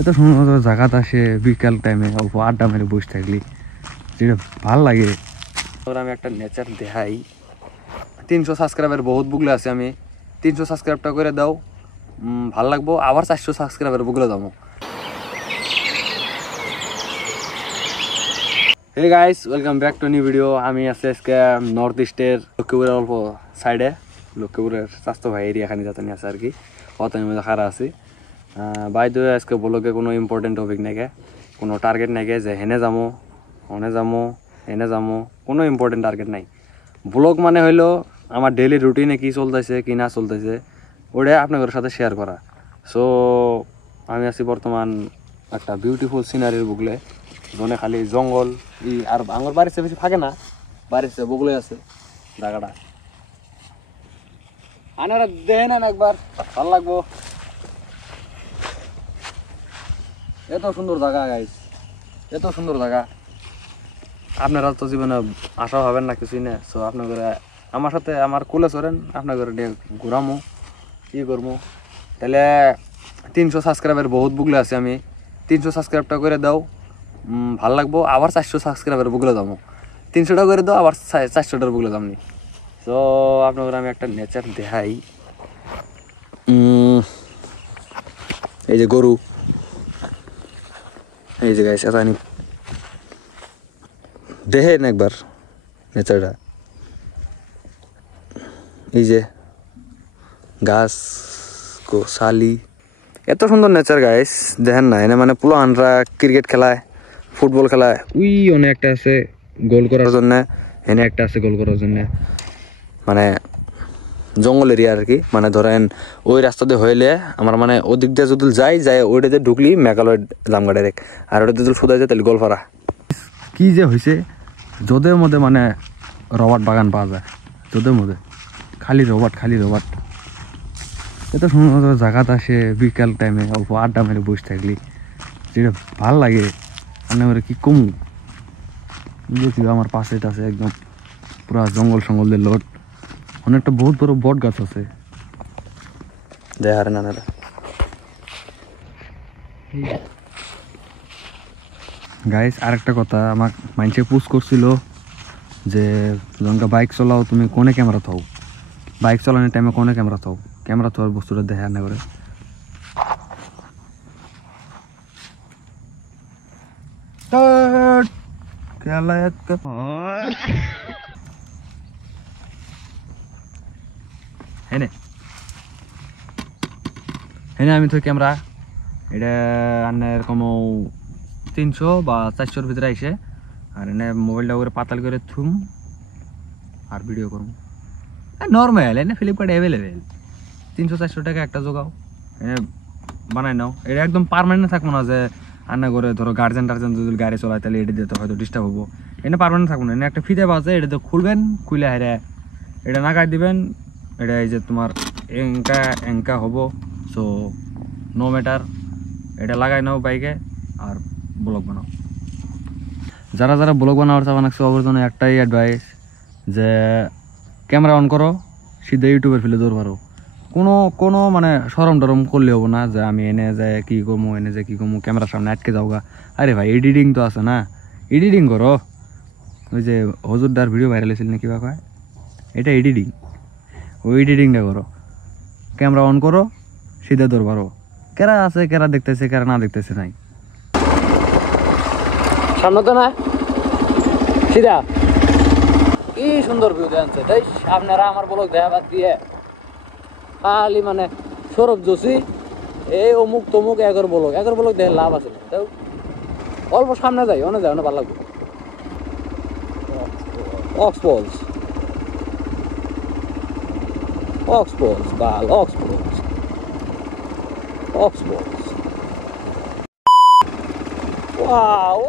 এত সুন্দর জায়গাতে আসে বিকাল টাইমে অল্প আড্ডা মেরে বসে থাকলি যেটা ভাল লাগে। আমি একটা নেচার দেখাই। 300 সাবস্ক্রাইবার বহুত বুকলে আছে, আমি 300 সাবস্ক্রাইবটা করে দাও, ভাল লাগবো। আবার 400 সাবস্ক্রাইবার বুকলে যাবো। Hey guys, welcome back to new video. আমি আছি আজকে নর্থ ইস্টের লক্ষ্মীপুরের অল্প সাইডে, লক্ষ্মীপুরের স্বাস্থ্য ভাই এরিয়াখানি যাতে নিয়ে আছে আর কি, অতনি মধ্যে খারা আছি। বাইদে আজকে ব্লগে কোনো ইম্পর্টেন্ট টপিক নাকি, কোনো টার্গেট নাকি যে হেনে যাবো হনে যাবো এনে যাবো, কোনো ইম্পর্টেন্ট টার্গেট নাই। ব্লগ মানে হইলো আমার ডেইলি রুটিনে কী চলতেছে কি না চলতেছে ওটা আপনাদের সাথে শেয়ার করা। সো আমি আছি বর্তমান একটা বিউটিফুল সিনারির বুকলে, জনে খালি জঙ্গল আর আমার বাড়ির চেয়ে বেশি থাকে না, বাড়ির চেয়ে বগলে আছে জায়গাটা। আনারা দেখেন একবার, ভালো লাগবো। এত সুন্দর জায়গা গাইস, এত সুন্দর জায়গা আপনারা তো জীবনে আশা হবেন না কিছুই না। সো আপনাদের আমার সাথে আমার কুলে চড়েন, আপনাদের ঘুরামো ই করবো। তাহলে 300 সাবস্ক্রাইবার বহুত বুকলে আছে, আমি 300 সাবস্ক্রাইবটা করে দাও, ভাল লাগবো। আবার 400 সাবস্ক্রাইবার বুকলে যাবো। 300টা করে দাও, আবার 400টার বুকলে যাবনি। তো আপনাদের আমি একটা নেচার দেখাই। এই যে গরু, এই যে গাইস এটা দেখেন একবার নেচারটা। এই যে গাছ শালি, এত সুন্দর নেচার গাইস, দেখেন না। এনে মানে পুরো আনরা ক্রিকেট খেলায়, ফুটবল খেলায়। উই অনেক একটা আছে গোল করার জন্য, এনে একটা আছে গোল করার জন্য। মানে জঙ্গল এরিয়া আর কি। মানে ধরেন ওই রাস্তা দিয়ে হইলে আমার মানে ওদিক দিয়ে যদি যাই ওইটাতে ঢুকলি মেঘালয় জামগা ডাইরেক্ট, আর ওটাতে যদি সোজা যায় তাহলে গোলপাড়া। কি যে হয়েছে যদের মধ্যে মানে রবার্ট বাগান পাওয়া যায়, যদের মধ্যে খালি রবার্ট। এত সুন্দর জায়গাতে আসে বিকাল টাইমে অল্প আড্ডা মেরে বসে থাকলি যেটা ভাল লাগে। আমি কি কমু দেখি আমার পাশে আছে একদম পুরা জঙ্গল দিয়ে লোড। অনেকটা বহুত বড় বট গাছ আছে দেখার নানারা। গাইস আরেকটা কথা, আমার মানুষে পুশ করছিল যে যখন বাইক চলাও তুমি কোনে ক্যামেরা থাও, বাইক চালানোর টাইমে কোনে ক্যামেরা থাও, ক্যামেরা থাকার বস্তুটা দেখা না করে। হ্যাঁ আমি তো ক্যামেরা এটা আনে এরকম 300 বা 400-র ভিতরে আইসে, আর এনে মোবাইলটা করে পাতাল করে থুম আর ভিডিও করুম। নর্মাল এনে ফ্লিপকার্ট অ্যাভেলেবেল, 300-400 টাকা একটা জোগাও, এনে বানাই নাও। এটা একদম পারমানেন্ট থাকবো না যে আন্না করে ধরো গার্জেন যদি গাড়ি চলায় তাহলে এটা দিতে হয়তো ডিস্টার্ব হবো। এনে পারমানেন্ট থাকবো না, এনে একটা ফিতে বাজে, এটা তো খুলবেন, খুলে হেরে এটা নাগাই দিবেন। এটা এই যে তোমার এঙ্কা হবো। সো নো ম্যাটার, এটা লাগাই নাও বাইকে আর ব্লগ বানাও। যারা ব্লগ বানাওয়ার চাওয়া নাকছে ওদের জন্য একটাই অ্যাডভাইস যে ক্যামেরা অন করো, সিধা ইউটিউবের ফেলে দৌড় পারো। কোনো মানে সরম টরম করলে হবো না যে আমি এনে যায় কি করবো, এনে যে কি করবো, ক্যামেরার সামনে আটকে যাওগা। আরে ভাই এডিটিং তো আছে না, এডিটিং করো। ওই যে হজুরদার ভিডিও ভাইরাল হয়েছিল না কিবা কয়, এটা এডিটিং, ওই এডিটিংটা করো। ক্যামেরা অন করো, সিধা দৌড় পারো। কেরা আছে, কেরা দেখতেছে, কেরা না দেখতেছে নাই। সামনে তো না সিধা কি সুন্দর ভিউ দেনছে। তাই আপনারা আমার ব্লগ দেখা বাদ দিয়ে খালি মানে সৌরভ যোশী এই অমুক তমুক এগর ব্লগ দেখে লাভ আছে না। তাও অল্প সামনে যাই, অনেক ভালো লাগবে। অক্সফোর্ডস বাল অক্সফোর্ডস ওয়াও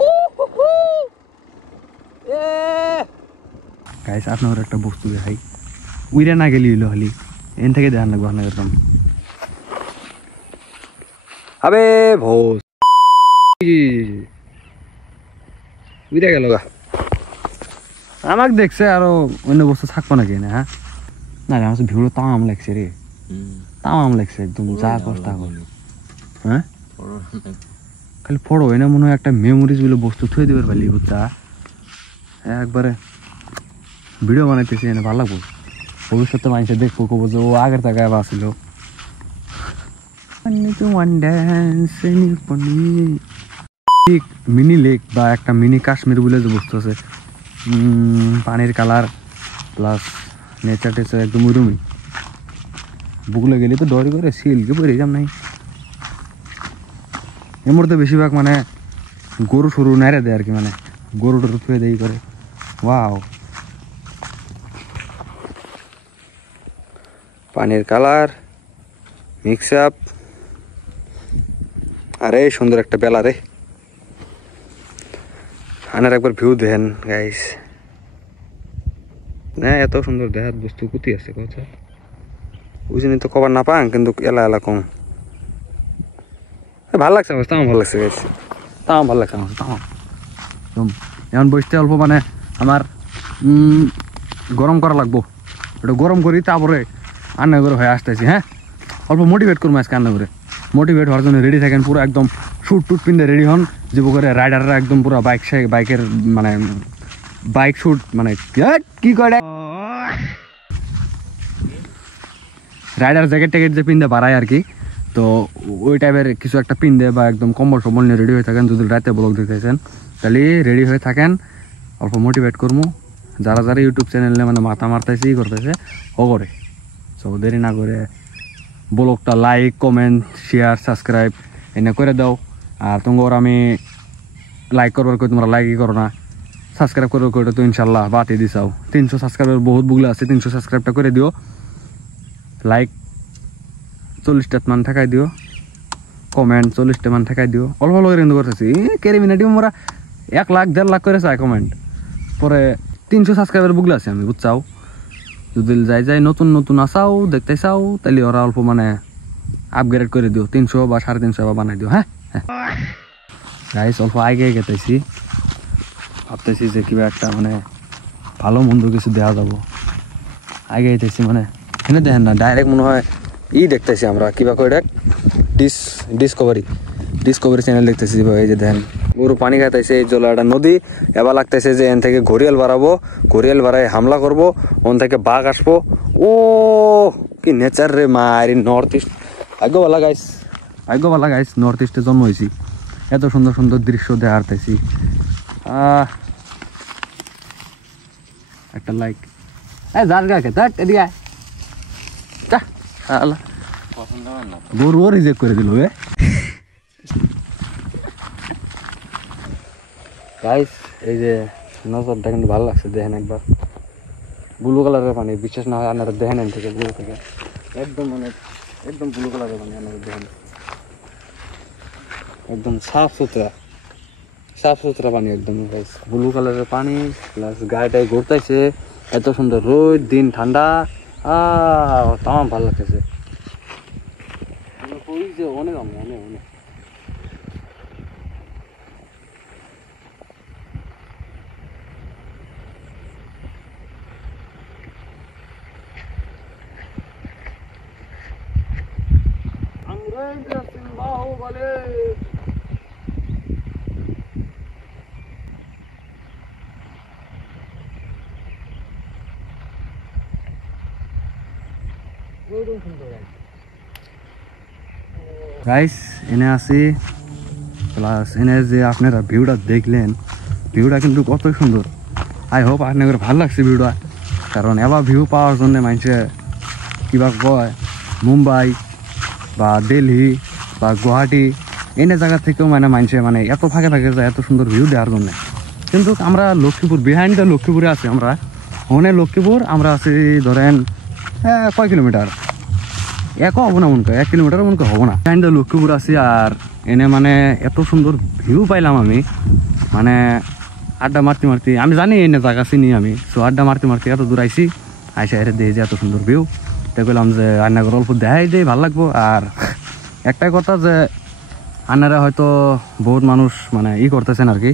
গাইস আপনার একটা বস্তু দেখাই, উইরা না গেলি হইলো খালি এন থেকে দেখান লাগবে আপনার এরকম। আবে ভোজ উইরা গেল গা, আমাকে দেখছে আরো অন্য বস্তু থাকবো নাকি না। হ্যাঁ না রে, আমার ভিউটা তামাম লাগছে রে, তামাম লাগছে একদম, যা কষ্ট হলো। হ্যাঁ খালি ফটো হয় না মনে হয় একটা মেমোরিজ বলে বস্তু থুয়ে দেবার পারলি বুঝছা একবারে ভিডিও বানাইতেছি এনে ভালো লাগবো ভবিষ্যতে মানুষে দেখবো কবো যে ও আগের জায়গায় আসছিল মিনি লেক বা একটা মিনি কাশ্মীর বলে যে বস্তু আছে পানির কালার প্লাস নেচার টেচার একদম ওইরকমই বুকলে গেলে তো ডরি করে সিলকে পরে যাম নাই এর মধ্যে বেশিরভাগ মানে গরু সরু নাইরে দেয় আর কি মানে গরু টরু থুয়ে দেই করে ওয়াও পানির কালার মিক্স আপ আরে সুন্দর একটা বেলা রে আনার একবার ভিউ দেখেন গাইস না এত সুন্দর দেখার বস্তু কুতি আছে কথা ওই জন্য তো কবার না পান কিন্তু এলা এলা কম ভাল লাগছে আমার তাও ভালো লাগছে গাইস তাও ভালো লাগছে আমার তাও এখন বসতে অল্প মানে আমার গরম করা লাগবো ওটা গরম করি তারপরে রান্না করে হয়ে আসতেছি হ্যাঁ অল্প মোটিভেট করবো আজকে রান্না করে মোটিভেট হওয়ার জন্য রেডি থাকেন পুরো একদম শুট টুট পিনতে রেডি হন যে করে রাইডাররা একদম পুরো বাইকের মানে বাইক শুট মানে কি করে রাইডার জ্যাকেট ট্যাকেট যে পিনতে বাড়ায় আর কি তো ওই টাইপের কিছু একটা পিনতে বা একদম কম্বল টম্বল নিয়ে রেডি হয়ে থাকেন যদি রাতে ব্লগ দেখতেছেন তাহলে রেডি হয়ে থাকেন অল্প মোটিভেট করবো যারা যারা ইউটিউব চ্যানেলে মানে মাথা মারতেছে ই করতেছে ও করে সো দেরি না করে ব্লগটা লাইক কমেন্ট শেয়ার সাবস্ক্রাইব এনে করে দাও আর তোমার আমি লাইক করবার করে তোমরা লাইকই করো না সাবস্ক্রাইব করবার করে তো ইনশাল্লাহ বাতি দিছাও 300 সাবস্ক্রাইবার বহুত বুগলা আছে 300 সাবস্ক্রাইবটা করে দিও লাইক 40টা মান ঠেকাই দিও কমেন্ট 40টা মান ঠেকাই দিও অল্প অল্প করে করতেছি কেরে মিনিট মোরা 1 লাখ 1.5 লাখ করে চাই কমেন্ট পরে 300 সাবস্ক্রাইবার বুগলা আছে আমি বুঝছাও যদি যাই নতুন নতুন আসাও দেখতে চাও তাহলে ওরা অল্প মানে আপগ্রেড করে দিও 300 বা 350 বা বানাই দিও হ্যাঁ গাইস অল্প আগে গেতেছি ভাবতেছি যে কিবা একটা মানে ভালো মন্দ কিছু দেওয়া যাবো আগে গেতেছি মানে এনে দেখেন না ডাইরেক্ট মনে হয় দেখতেছি আমরা কিবা করে ডিসকভারি চ্যানেল দেখতেছি এই যে দেখেন গরু পানি খাইতেছে এই জল একটা নদী এবার লাগতেছে যে এন থেকে ঘড়িয়াল বাড়াবো ঘড়িয়াল বাড়াই হামলা করবো ওন থেকে বাঘ আসবো ও কি নেচার রে মারি নর্থ ইস্ট ভাগ্যবালা গাইস নর্থ ইস্টে জন্ম হয়েছি এত সুন্দর সুন্দর দৃশ্য দেখাতেছি একটা লাইক যার গাকে এদিকে গরু রিজেক্ট করে দিল গাইস এই যে নজরটা কিন্তু ভালো লাগছে দেখেন একবার ব্লু কালারের পানি বিশ্বাস না হয় আপনারা দেখেন থেকে ব্লু থেকে একদম মানে একদম ব্লু কালারের পানি আপনারা দেখেন একদম সাফ সুতরা পানি একদম গাইস ব্লু কালারের পানি প্লাস গাড়িটায় ঘুরতেছে এত সুন্দর রোদ দিন ঠান্ডা তাম ভালো লাগতেছে অনেক অনেক অনেক গাইস এনে আসি প্লাস এনে যে আপনারা ভিউটা দেখলেন ভিউটা কিন্তু কত সুন্দর আই হোপ আপনাদের ভালো লাগছে ভিউটা কারণ এবার ভিউ পাওয়ার জন্য মানুষে কিবা কয় মুম্বাই বা দিল্লি বা গুয়াহাটি এনে জায়গা থেকেও মানে মানুষে মানে এত ফাঁকে যায় এত সুন্দর ভিউ দেওয়ার জন্য কিন্তু আমরা লক্ষ্মীপুর বিহাইন্ড দ্য লক্ষ্মীপুরে আছি আমরা ওখানে লক্ষ্মীপুর আমরা আছি ধরেন কয় কিলোমিটার একও হবো না মনে কয় 1 কিলোমিটার মনে হবো না বিহাইন্ড দ্য লক্ষ্মীপুর আছি আর এনে মানে এত সুন্দর ভিউ পাইলাম আমি মানে আড্ডা মারতে আমি জানি এনে জায়গা চিনি আমি সো আড্ডা মারতে এত দূর আইসি এর দিয়ে যে এত সুন্দর ভিউ তাই বললাম যে রান্নাঘর অল্প দেখাই দিয়ে ভালো লাগবো আর একটাই কথা যে আন্নারা হয়তো বহুত মানুষ মানে করতেছেন আর কি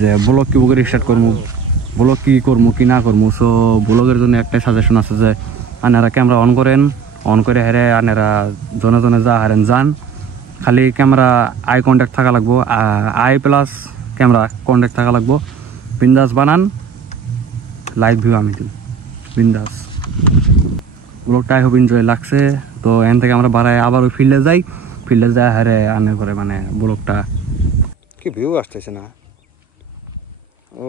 যে ব্লগ কি করে স্টার্ট করবো ব্লগ কি করবো কি না করবো সো ব্লগের জন্য একটাই সাজেশন আছে যে আন্নারা ক্যামেরা অন করে হেরে আন্নারা জনে যা হারেন যান খালি ক্যামেরা আই কন্ট্যাক্ট থাকা লাগবো, আই প্লাস ক্যামেরা কন্ট্যাক্ট থাকা লাগবো। বিন্দাস বানান, লাইভ ভিউ আমি দিই বিন্দাস। ব্লগটা আই হোপ এনজয় লাগছে। তো এখান থেকে আমরা বাড়াই আবার ওই ফিল্ডে যাই, ফিল্ডে যাই হারে আনে করে মানে ব্লগটা কি ভিউ আসতেছে না। ও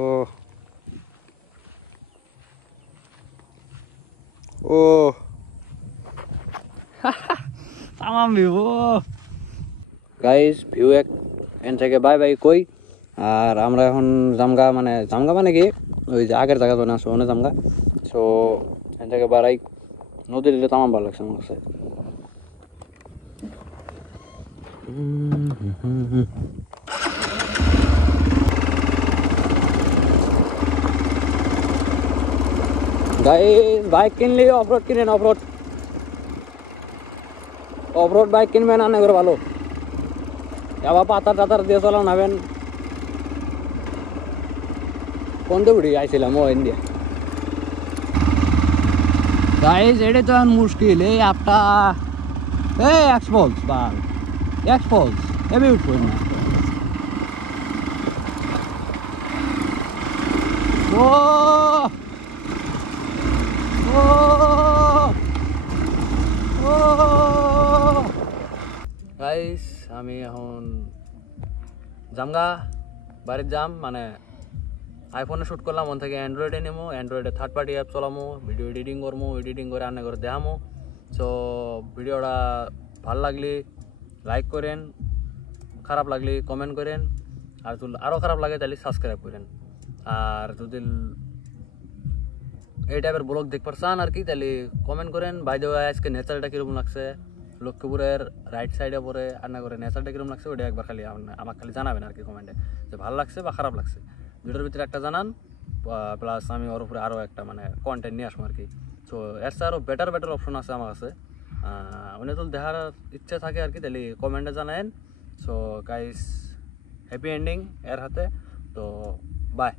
ও তামাম ভিউ গাইস, ভিউ এক এখান থেকে বাই বাই কই। আর আমরা এখন জামগা মানে কি ওই যে আগের জায়গা তো না শোনে জামগা। সো এখান থেকে বাড়াই, নদী দিলে তামাম ভালো লাগছে আমার কাছে। গাইস বাইক কিনলে অফরোড কিনেন, অফরোড বাইক কিনবেন আনে করে ভালো। আবার পাতার টাতার দিয়ে চালান হবেন। কোন তো উঠে আইছিলাম ও ইন্ডিয়া। গাইস এটা তো মুশকিল, এই আপটা এই এক্সপোজ বাল এক্সপোজ এবি উঠবো না। ও ও ও গাইস আমি এখন জামগা বাড়ির যাম, মানে আইফোনে শ্যুট করলাম, ওন থেকে অ্যান্ড্রয়েডে নেবো, অ্যান্ড্রয়েডে থার্ড পার্টি অ্যাপ চলামো, ভিডিও এডিটিং করবো, এডিটিং করে আন্না করে দেখামো। সো ভিডিওটা ভাল লাগলে লাইক করেন, খারাপ লাগলে কমেন্ট করেন, আর যদি আরও খারাপ লাগে তাহলে সাবস্ক্রাইব করেন। আর যদি এই টাইপের ব্লগ দেখবার চান আর কি তাহলে কমেন্ট করেন। বাই দ্য ওয়ে আজকে নেচারটা কীরকম লাগছে, লক্ষ্মীপুরের রাইট সাইডে পরে আন্না করে নেচারটা কীরকম লাগছে ওটা একবার খালি আমাকে খালি জানাবেন আর কি কমেন্টে, যে ভালো লাগছে বা খারাপ লাগছে। ভিডিওর ভিতরে একটা জানান, প্লাস আমি ওর উপরে আরও একটা মানে কন্টেন্ট নিয়ে আসবো আর কি। সো এর সাথে আরও বেটার অপশন আছে আমার কাছে, উনি যদি দেখার ইচ্ছা থাকে আর কি তাহলে কমেন্টে জানায়েন। সো গাইস হ্যাপি এন্ডিং এর হাতে, তো বাই।